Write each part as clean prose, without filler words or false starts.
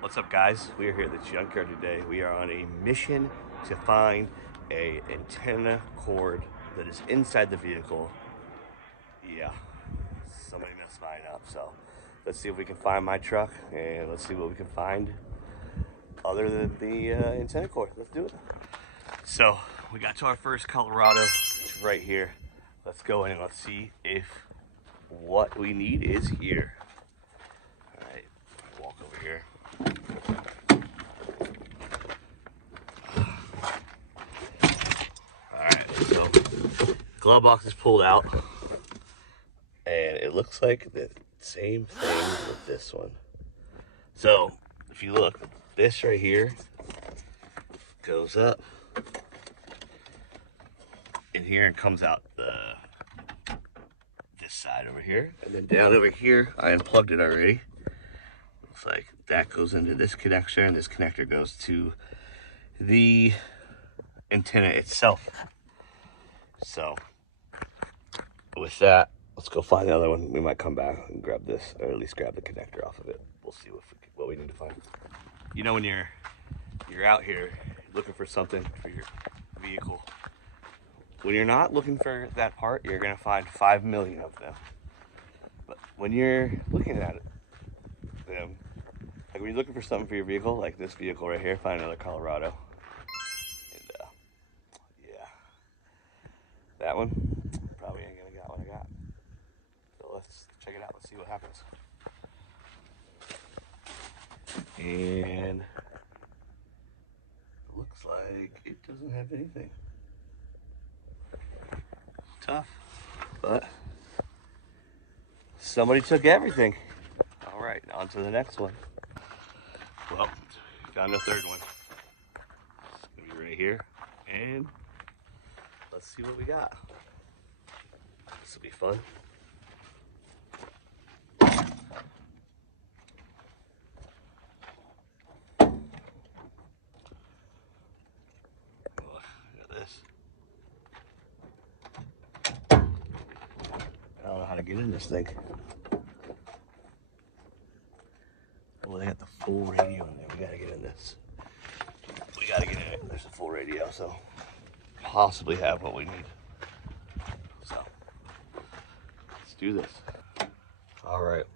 What's up, guys? We are here at the Junkyard today. We are on a mission to find a antenna cord that is inside the vehicle. Yeah, somebody messed mine up. So let's see if we can find my truck, and let's see what we can find other than the antenna cord. Let's do it. So we got to our first Colorado. It's right here. Let's go in and let's see if what we need is here. All right, walk over here. Alright, so glove box is pulled out, and it looks like the same thing with this one. So if you look, this right here goes up in here and comes out this side over here, and then down over here I unplugged it already. Looks like that goes into this connector, and this connector goes to the antenna itself. So with that, let's go find the other one. We might come back and grab this, or at least grab the connector off of it. We'll see what we need to find. You know, when you're out here looking for something for your vehicle, when you're not looking for that part, you're gonna find 5 million of them. But when you're looking at it, like when you're looking for something for your vehicle, like this vehicle right here, find another Colorado. That one probably ain't gonna get what I got. So let's check it out. Let's see what happens. And looks like it doesn't have anything. Tough, but somebody took everything. All right, on to the next one. Well, found a third one. It's gonna be right here, and let's see what we got. This will be fun. Look at this. I don't know how to get in this thing. Well, they got the full radio in there. We gotta get in this. We gotta get in it. There's a full radio, so possibly have what we need. So let's do this. All right,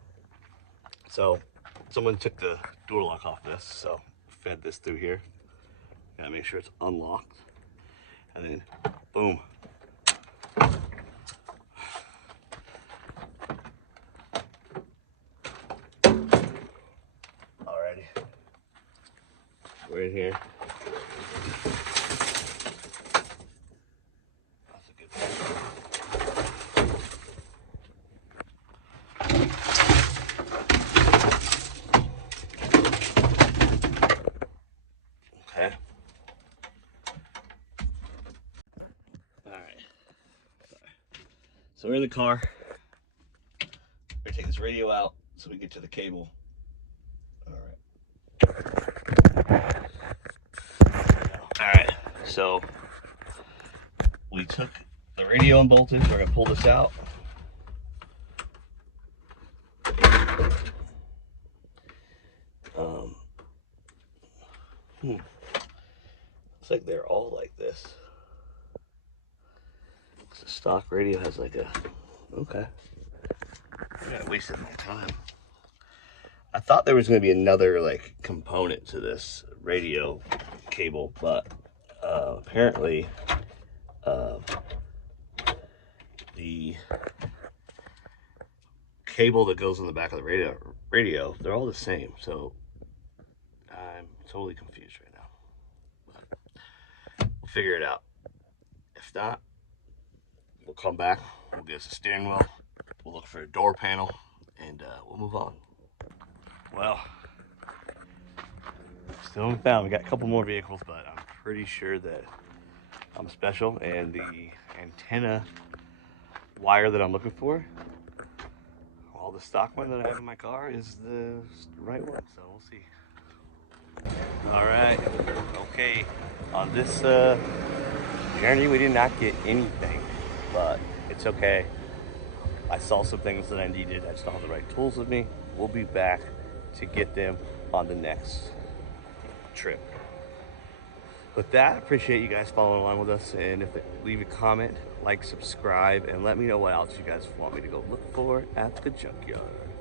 so someone took the door lock off this, so fed this through here. Gotta make sure it's unlocked, and then boom. Alrighty, we're in here. So we're in the car. We're gonna take this radio out so we get to the cable. All right, so we took the radio and bolted. We're gonna pull this out. Looks like they're all like this. The stock radio has like a, okay. I wasted my time. I thought there was going to be another like component to this radio cable, but apparently the cable that goes on the back of the radio, they're all the same. So I'm totally confused right now. But we'll figure it out. If not, we'll come back, we'll get us a steering wheel, we'll look for a door panel, and we'll move on. Well, still haven't found. We got a couple more vehicles, but I'm pretty sure that I'm special, and the antenna wire that I'm looking for, well, the stock one that I have in my car is the right one, so we'll see. All right, okay. On this journey, we did not get anything, but it's okay. I saw some things that I needed. I just don't have the right tools with me. We'll be back to get them on the next trip. With that, appreciate you guys following along with us, and if leave a comment, like, subscribe, and let me know what else you guys want me to go look for at the junkyard.